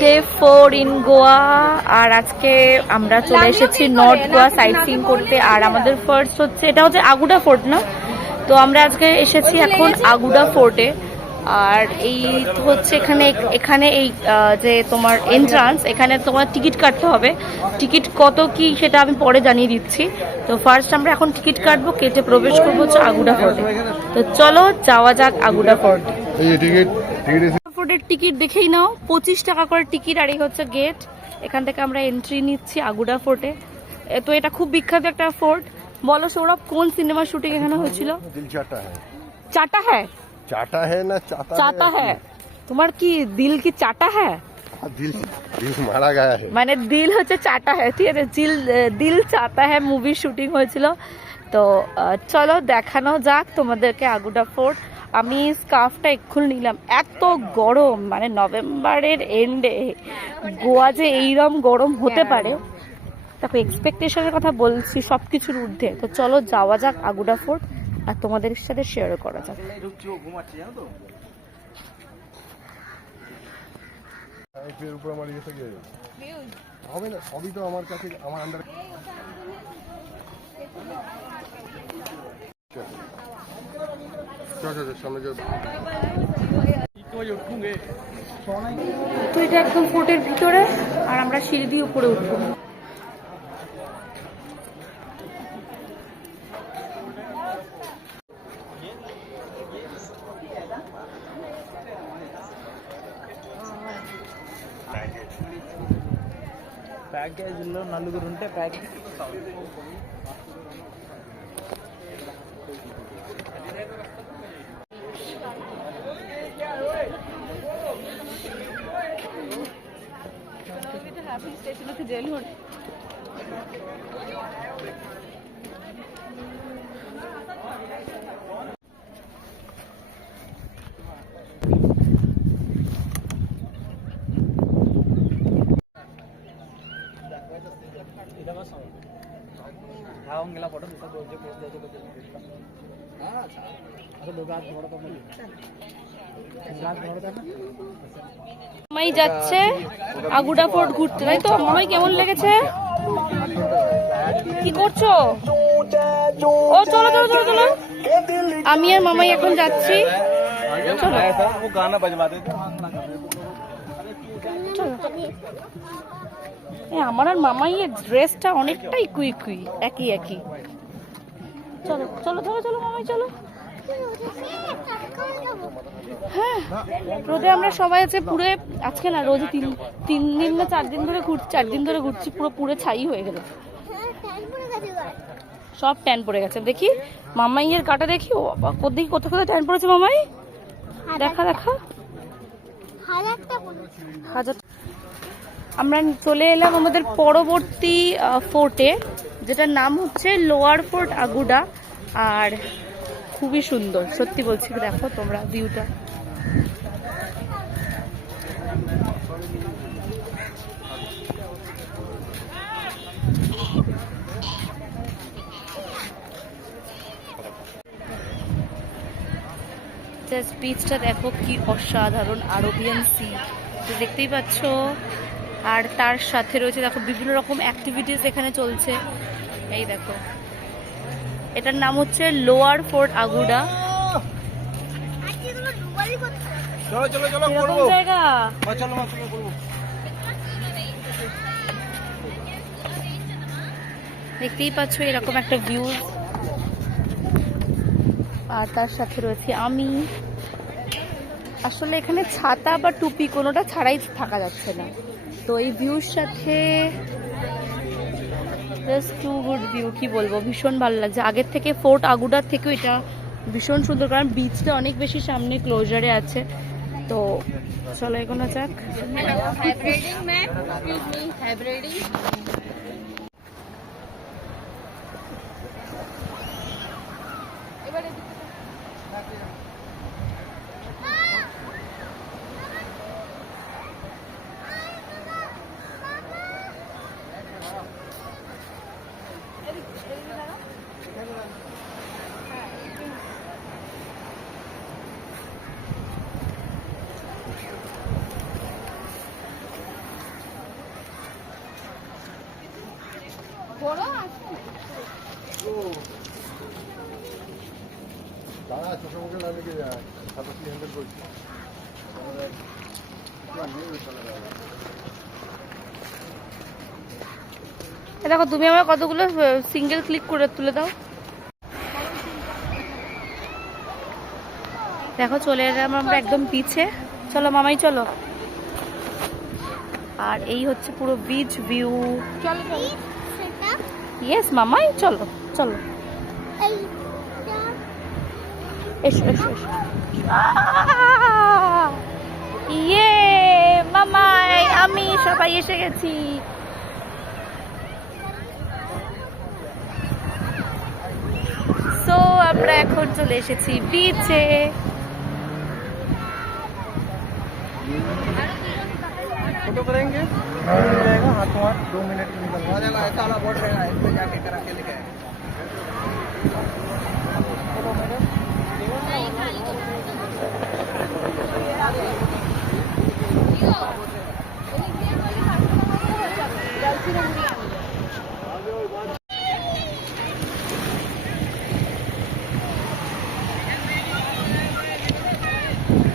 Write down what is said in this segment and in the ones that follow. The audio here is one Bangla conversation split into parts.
Day 4 in Goa. আর আজকে আমরা চলে এসেছি নর্থ গোয়া সাইট সিইং করতে। আর আমাদের ফার্স্ট হচ্ছে, এটা হচ্ছে আগুডা ফোর্ট না, তো আমরা আজকে এসেছি এখন আগুডা ফোর্টে। আর এই হচ্ছে এখানে এই যে তোমার এন্ট্রান্স, এখানে তোমার টিকিট কাটতে হবে। টিকিট কত কি সেটা আমি পরে জানিয়ে দিচ্ছি। তো ফার্স্ট আমরা এখন টিকিট কাটবো, কেটে প্রবেশ করবো হচ্ছে আগুডা ফোর্টে। তো চলো যাওয়া যাক আগুডা ফোর্ট। ফোর্টের টিকিট দেখেই নাও, 25 টাকা করে টিকিট। আর এই হচ্ছে গেট, এখান থেকে আমরা এন্ট্রি নিচ্ছি আগুডা ফোর্টে। তো এটা খুব বিখ্যাত একটা ফোর্ট। বলো সৌরভ, কোন সিনেমার শুটিং এখানে হয়েছিল? চাটা হ্যাঁ, चाटा है ना চাটা হ্যাঁ। তোমার কি দিল কি চাটা হ্যাঁ? दिल दिल मारा गया है, মানে দিল হচ্ছে চাটা হ্যাঁ, ঠিক আছে। দিল চাটা হ্যাঁ মুভির শুটিং হয়েছিল। তো চলো দেখানো যাক তোমাদেরকে আগুডা ফোর্ট। আমি স্কার্ফটা এক্ষুনি নিলাম, এত গরম, মানে নভেম্বরের এন্ডে গোয়া যে এইরকম গরম হতে পারে, দেখো এক্সপেকটেশনের কথা বলছি সব কিছুর ঊর্ধ্বে। তো চলো যাওয়া যাক আগুডা ফোর্ট আর তোমাদের সাথে শেয়ার করা যাক। উপর আমার ইয়ে থেকে হবে না, সবই তো আমার কাছে, আমার আন্ডার। সামনে যাও। তো এটা একদম ফোর্টের ভিতরে, আর আমরা সিঁড়ি দিয়ে উপরে উঠবো। ప్యాకేజీలో నలుగురు ఉంటే ప్యాకేజ్ गेला फोटो दिसत दोनशे पेज द्यायचे कधी असं दोघं हात थोडं कमी মামাই যাচ্ছে আগুডা ফোর্ট ঘুরতে, তাই তো? মামাই কেমন লেগেছে? কি করছো? ও চলো চলো চলো চলো, আমি আর মামাই এখন যাচ্ছি। চলো गाना बजवा दे। আমার আর মামাইয়ের ড্রেসটা অনেকটাই কুই একই একই। চলো চলো চলো চলো মামাই চলো। হ্যাঁ, রোদে আমরা সবাই আছে পুরো, আজকে না রোজে তিন দিন না 4 দিন ধরে ঘুরছি, 4 দিন ধরে ঘুরছি, পুরো ছাই হয়ে গেল, সব ট্যান পড়ে গেছে। দেখি মামাইয়ের কাটা দেখি, ও বাবা কোথায় কোথায় ট্যান পড়েছে মামাই, দেখা দেখা হাজার। আমরা চলে এলাম আমাদের পরবর্তী ফোর্টে, যেটার নাম হচ্ছে লোয়ার ফোর্ট আগুডা। আর খুবই সুন্দর, সত্যি বলছি, দেখো তোমরা ভিউটা। জাস্ট বিচটা দেখো কি অসাধারণ, আরবিয়ান সি দেখতেই পাচ্ছ। আর তার সাথে রয়েছে দেখো বিভিন্ন রকম অ্যাক্টিভিটিস এখানে চলছে। এই দেখো, এটার নাম হচ্ছে লোয়ার ফোর্ট আগুডা। এরকম জায়গা দেখতেই পাচ্ছ, এরকম একটা ভিউ। আর তার সাথে রয়েছে আমি। আসলে এখানে ছাতা বা টুপি কোনোটা ছাড়াই থাকা যাচ্ছে না। তো এই ভিউর সাথে জাস্ট টু গুড ভিউ, কি বলবো, ভীষণ ভালো লাগছে। আগের থেকে ফোর্ট আগুডার থেকেও এটা ভীষণ সুন্দর, কারণ বিচটা অনেক বেশি সামনে ক্লোজারে আছে। তো চলো এগোনো যাক। দাঁড়া চোখে মুখে না লেগে যায় সাথে কি হ্যান্ডেল করছি দেখো তুমি আমার কতগুলো সিঙ্গেল ক্লিক করে তুলে দাও। দেখো চলে এলাম আমরা একদম পিছে। চলো মামাই চলো। আর এই হচ্ছে পুরো বিচ ভিউ। চলো ইয়েস মামাই চলো চলো। এসো এসো এসো। ইয়ে মামাই আমি সবাই এসে গেছি। সো আমরা এখন চলে এসেছি বিচে। फोटो करेंगे रहेगा हाथ वहाँ 2 मिनट में निकल जाएगा ऐसा वाला बोर्ड रहेगा इस पे जाके करा के लेके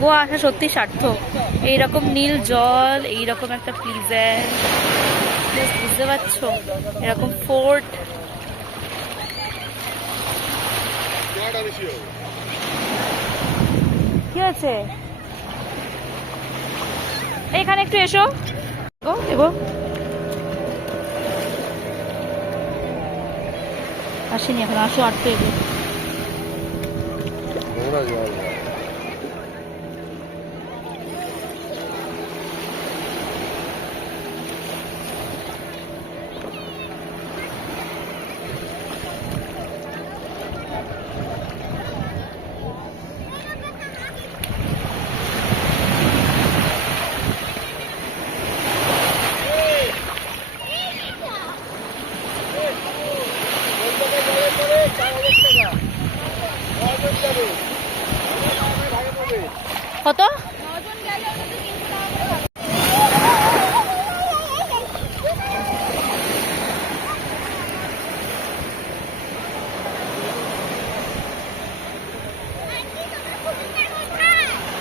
গোয়া আসা সত্যি সার্থক। এইরকম নীল জল, এইরকম একটা প্লিজেন্ট, বুঝতে পারছো, এরকম ফোর্ট। কি আছে এইখানে? একটু এসো এগো। আসেনি এখন, আসো আটকে এগো। নোংরা জল কত?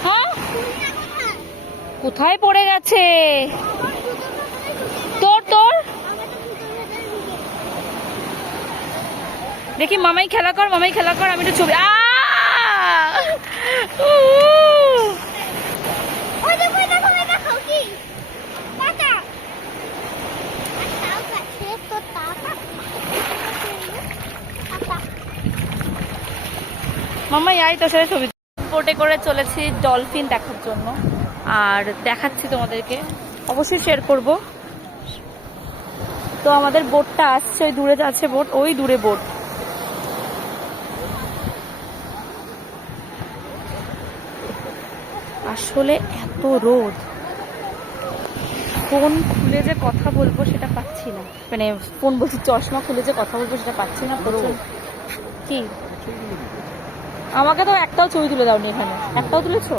হ্যাঁ কোথায় পড়ে গেছে? তোর তোর দেখি। মামাই খেলা কর, মামাই খেলা কর, আমি একটু ছবি। মামাই আয় তোর সাথে ছবি। বোটে করে চলেছি ডলফিন দেখার জন্য, আর দেখাচ্ছি তোমাদেরকে, অবশ্যই শেয়ার করব। তো আমাদের বোটটা আসছে, ওই দূরে যাচ্ছে বোট, ওই দূরে বোট। আসলে এত রোদ, ফোন খুলে যে কথা বলবো সেটা পাচ্ছি না, মানে ফোন বলছি চশমা খুলে যে কথা বলবো সেটা পাচ্ছি না। কি আমাকে তো একটাও ছবি তুলে দাওনি এখানে, একটাও তুলেছো?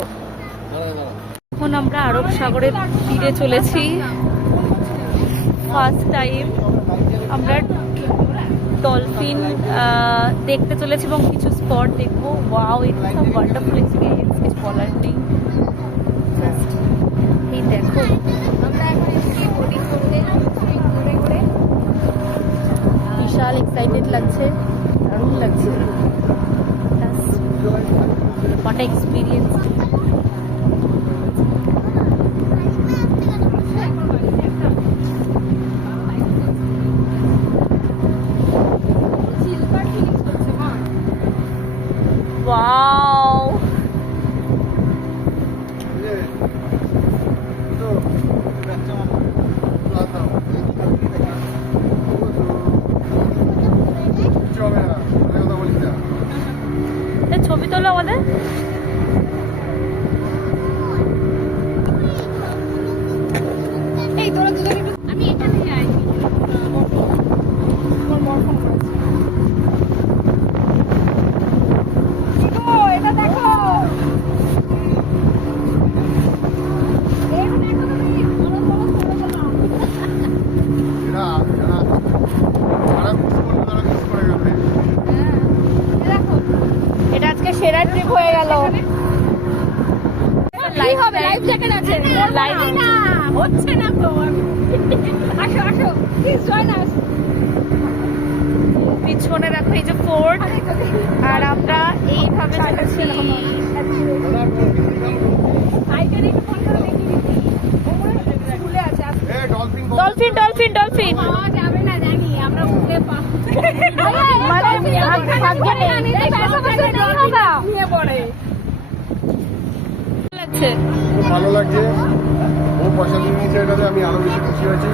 এখন আমরা আরব সাগরের তীরে চলেছি। ফার্স্ট টাইম আমরা ডলফিন দেখতে চলেছি এবং কিছু স্পট দেখবো। Wow, it's a wonderful experience, কিছু বলার নেই। জাস্ট এই দেখো, আমরা এখন এসেছি বোটিং করতে, ঘুরে ঘুরে। বিশাল এক্সাইটেড লাগছে, দারুণ লাগছে। What an experience! Wow! ছবি তোলো আমাদের। হচ্ছে না তো আসো আসো প্লিজ জয়েন আস পিছনে দেখো এই যে ফোর্ট, আর আমরা এইভাবে যাচ্ছি। আইকানে একটু ফোন করে দেখিয়ে দিচ্ছি স্কুলে আছে ডলফিন ডলফিন ডলফিন ডলফিন পাওয়া যাবে না জানি আমরা উঠে নিয়ে পড়ে লাগছে। খুব ভালো লাগছে। ও পয়সা দিয়ে নিয়েছে, এটাতে আমি আরো বেশি খুশি হয়েছি।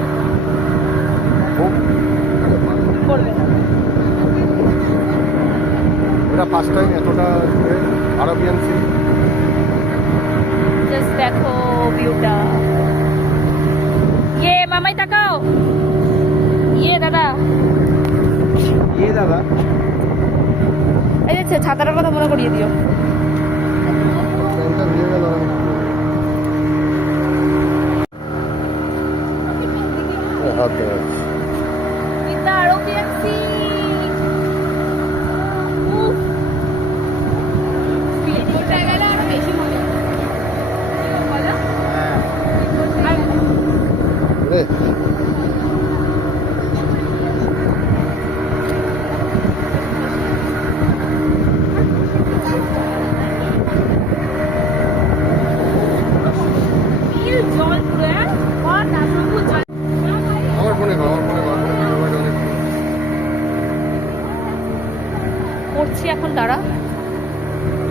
এটা ফার্স্ট টাইম এতটা আরবিয়ান সি। জাস্ট দেখো ভিউটা। ইয়ে মামাই তাকাও, ইয়ে দাদা, দাদা এই যে ছাতাটার কথা মনে করিয়ে দিও। প্যান্টটা ভিজে গেল। হাত দেওয়া রে। আমার ফোনে কর, আমার ফোনে কর। করছি এখন, দাঁড়া।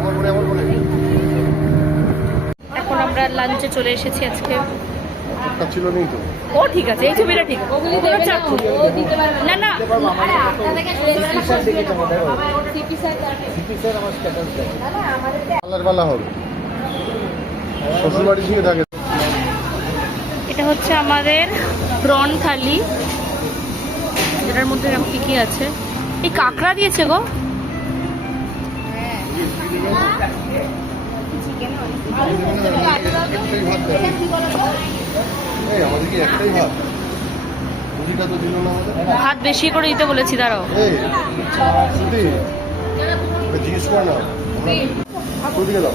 আমার ফোনে, আমার ফোনে। এখন আমরা লাঞ্চে চলে এসেছি আজকে। একটা ছিল নেই তো। ও ঠিক আছে, এই ছবিটা ঠিক আছে। কোনো চাপ নেই। না না পাল্লার পাল্লা হবে। শ্বশুর বাড়ি থেকে থাকে। এটা হচ্ছে আমাদের প্রন থালি, যেটার মধ্যে এরকম কি কি আছে। এই কাঁকড়া দিয়েছে গো। একটাই ভাত দেয়। এই আমাদের কি একটাই ভাত? রুটিটা তো দিল না আমাদের। ভাত বেশি করে দিতে বলেছি, দাঁড়াও। এই শ্রুতি, জিজ্ঞেস কর না। দিকে দাও।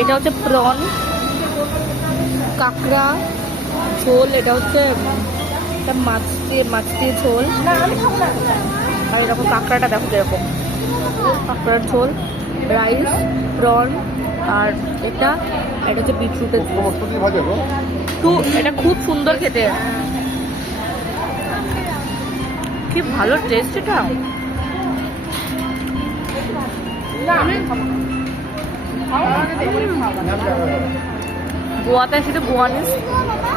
এটা হচ্ছে প্রন, কাঁকড়া ঝোল। এটা হচ্ছে একটা মাছ দিয়ে ঝোল। আর এরকম কাঁকড়াটা দেখো যেরকম, কাঁকড়ার ঝোল, রাইস, প্রন, আর এটা হচ্ছে বিটরুটের ঝোল। সমস্ত দিয়ে ভাজা গো। এটা খুব সুন্দর খেতে, কি ভালো টেস্ট এটা। গোয়াতে এসে গোয়ানিস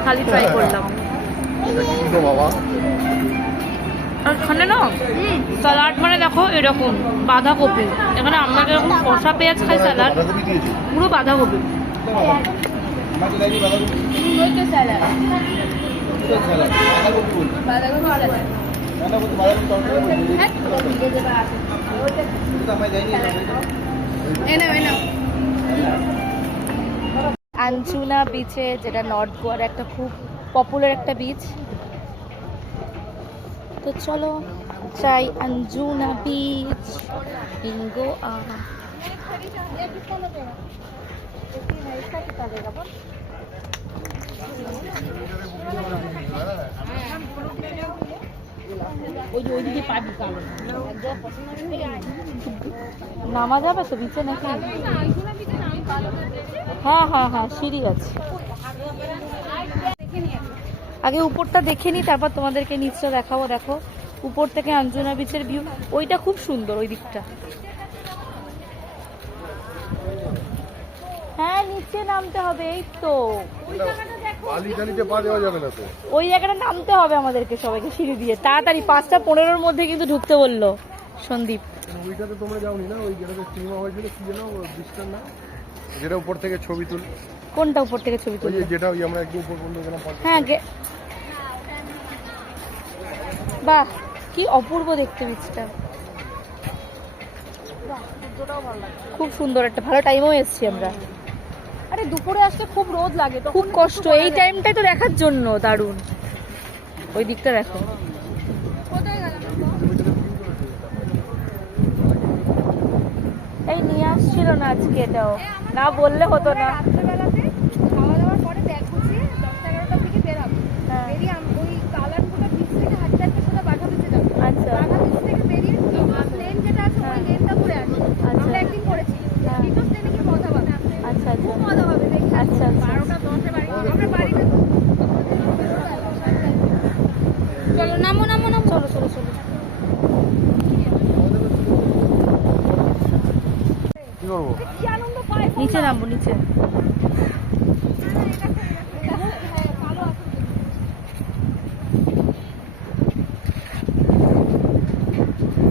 খালি ট্রাই করলাম। এটা কি গো বাবা? আর এখানে না স্যালাড মানে দেখো এরকম বাঁধাকপি। এখানে আমরা যেরকম কষা পেঁয়াজ খাই স্যালাড, বাঁধাকপি দিয়েছি। পুরো বাঁধাকপি। আঞ্জুনা বিচে, যেটা নর্থ গোয়ার একটা খুব পপুলার একটা বিচ। তো চলো যাই আঞ্জুনা বিচ ইন গোয়া। নামা যাবে তো বিচে নাকি? হ্যাঁ হ্যাঁ হ্যাঁ, সিঁড়ি আছে। আগে উপরটা দেখে নি, তারপর তোমাদেরকে নিচটা দেখাবো। দেখো উপর থেকে আঞ্জুনা বিচের ভিউ, ওইটা খুব সুন্দর ওই দিকটা। হ্যাঁ নিচে নামতে হবে, এই তো বালি টালিতে পা দেওয়া যাবে না তো। ওই জায়গাটা নামতে হবে আমাদেরকে সবাইকে সিঁড়ি দিয়ে। তাড়াতাড়ি 5:15-র মধ্যে কিন্তু ঢুকতে বললো সন্দীপ। ওইটাতে তোমরা যাওনি না? ওই যেটাতে সিনেমা হয়েছিল, কি যেন বৃষ্টার না, যেটা উপর থেকে ছবি তুল। কোনটা উপর থেকে ছবি ওই তুলবে? যে যেটা ওই আমরা একদম উপর পর্যন্ত গেলাম। হ্যাঁ বাহ, কি অপূর্ব দেখতে বিচটা, খুব সুন্দর। একটা ভালো টাইমেও এসেছি আমরা। আরে দুপুরে আসতে খুব রোদ লাগে, খুব কষ্ট এই টাইমটাই তো দেখার জন্য দারুণ। ওই দিকটা দেখো। এই নিয়ে আসছিল না আজকে, এটাও না বললে হতো না। রাত্রেবেলাতে খাওয়া দাওয়া তোমাদের বাড়ি আমরা বাড়িতে চলো নামো নামো নামো চলো চলো চলো। কি করবো? কি আনন্দ পাই নিচে নামবো নিচে।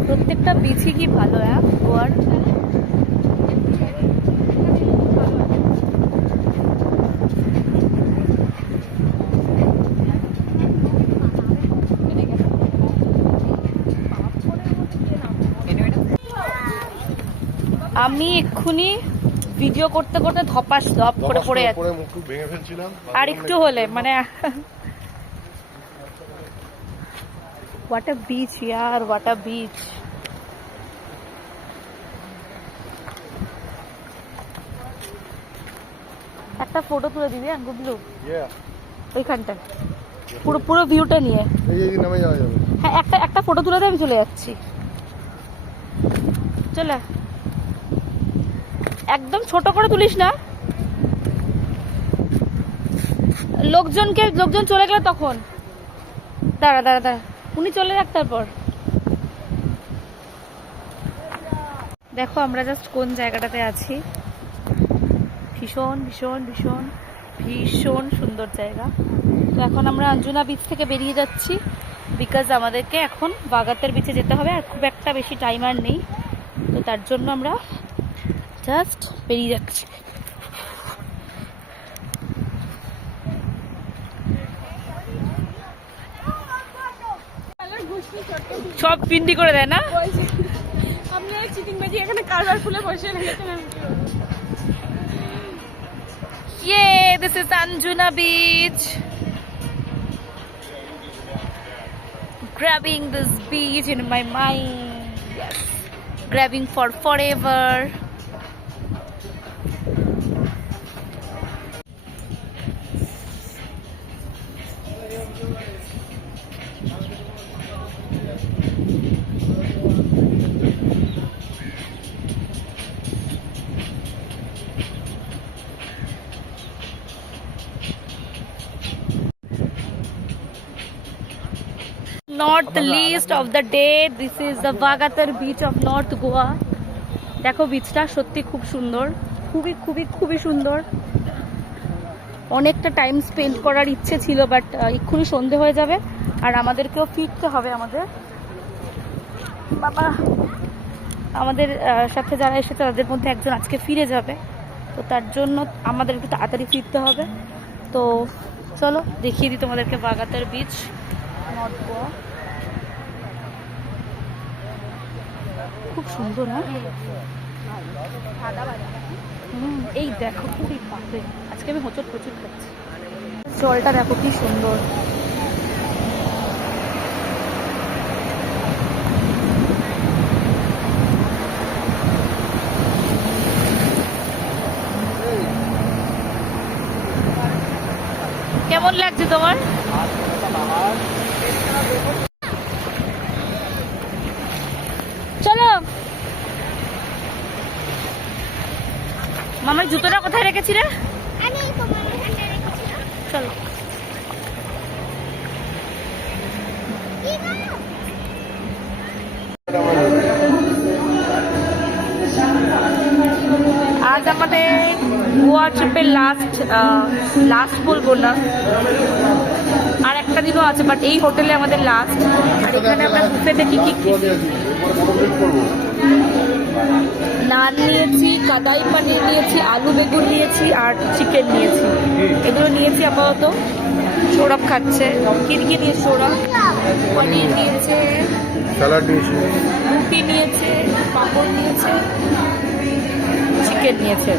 প্রত্যেকটা বিচই কি ভালো গোয়ার। আমি এক্ষুনি ভিডিও করতে করতে ধপাস ধপ করে পড়ে যাচ্ছি। পরে মুখ ভেঙে ফেলছিলাম। আর একটু হলে মানে what a beach year, what a beach. একটা ফটো তুলে দিবি গুবলু Yeah, ওইখানটায়, পুরো পুরো ভিউটা নিয়ে। এই নামে যাওয়া যাবে। হ্যাঁ একটা ফটো তুলে দে, আমি চলে যাচ্ছি। চলে একদম ছোট করে তুলিস না, লোকজন চলে গেলে তখন। দাঁড়া দাঁড়া দাঁড়া, উনি চলে যাক তারপর। দেখো আমরা জাস্ট কোন জায়গাটাতে আছি। ভীষণ ভীষণ ভীষণ ভীষণ সুন্দর জায়গা। তো এখন আমরা আঞ্জুনা বিচ থেকে বেরিয়ে যাচ্ছি, বিকজ আমাদেরকে এখন বাগাতের বিচে যেতে হবে, আর খুব একটা বেশি টাইম আর নেই। তো তার জন্য আমরা জাস্ট বেরিয়ে যাচ্ছি। সব পিন্ডি করে দেয় না। আপনারা চিটিং বাজি এখানে কারবার খুলে বসে রেখেছেন। Yay, this is Anjuna Beach. Grabbing this beach in my mind. Yes. Grabbing for forever. Not the least of the day, this is the Vagatar beach of North Goa. দেখো বিচটা সত্যি খুব সুন্দর, খুবই খুবই খুবই সুন্দর। অনেকটা টাইম স্পেন্ড করার ইচ্ছে ছিল, বাট এক্ষুনি সন্ধে হয়ে যাবে আর আমাদেরকেও ফিরতে হবে। আমাদের সাথে যারা এসেছে তাদের মধ্যে একজন আজকে ফিরে যাবে, তো তার জন্য আমাদের একটু তাড়াতাড়ি ফিরতে হবে। তো চলো দেখিয়ে দিই তোমাদেরকে বাগাতার বিচ, নর্থ গোয়া। খুব সুন্দর না? এই দেখো খুবই পাবে। আজকে আমি হোঁচট প্রচুর খাচ্ছি। জলটা দেখো কি সুন্দর। কেমন লাগছে তোমার? চলো মামার জুতোটা কোথায় রেখেছি রে? চলো আজ আমাদের গোয়া ট্রিপের লাস্ট বলবো না, আর একটা দিনও আছে, বাট এই হোটেলে আমাদের লাস্ট। আর এখানে আমরা বুফেতে কি নান নিয়েছি, কাদাই পানির নিয়েছি, আলু বেগুন নিয়েছি আর চিকেন নিয়েছি। এগুলো নিয়েছি আপাতত। সৌরভ খাচ্ছে। কি নিয়েছে সৌরভ? পনির নিয়েছে, স্যালাড নিয়েছি, রুটি নিয়েছে, পাঁপড় নিয়েছে, চিকেন নিয়েছে।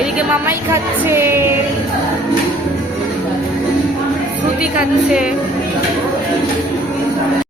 এদিকে মামাই খাচ্ছে, শ্রুতি খাচ্ছে।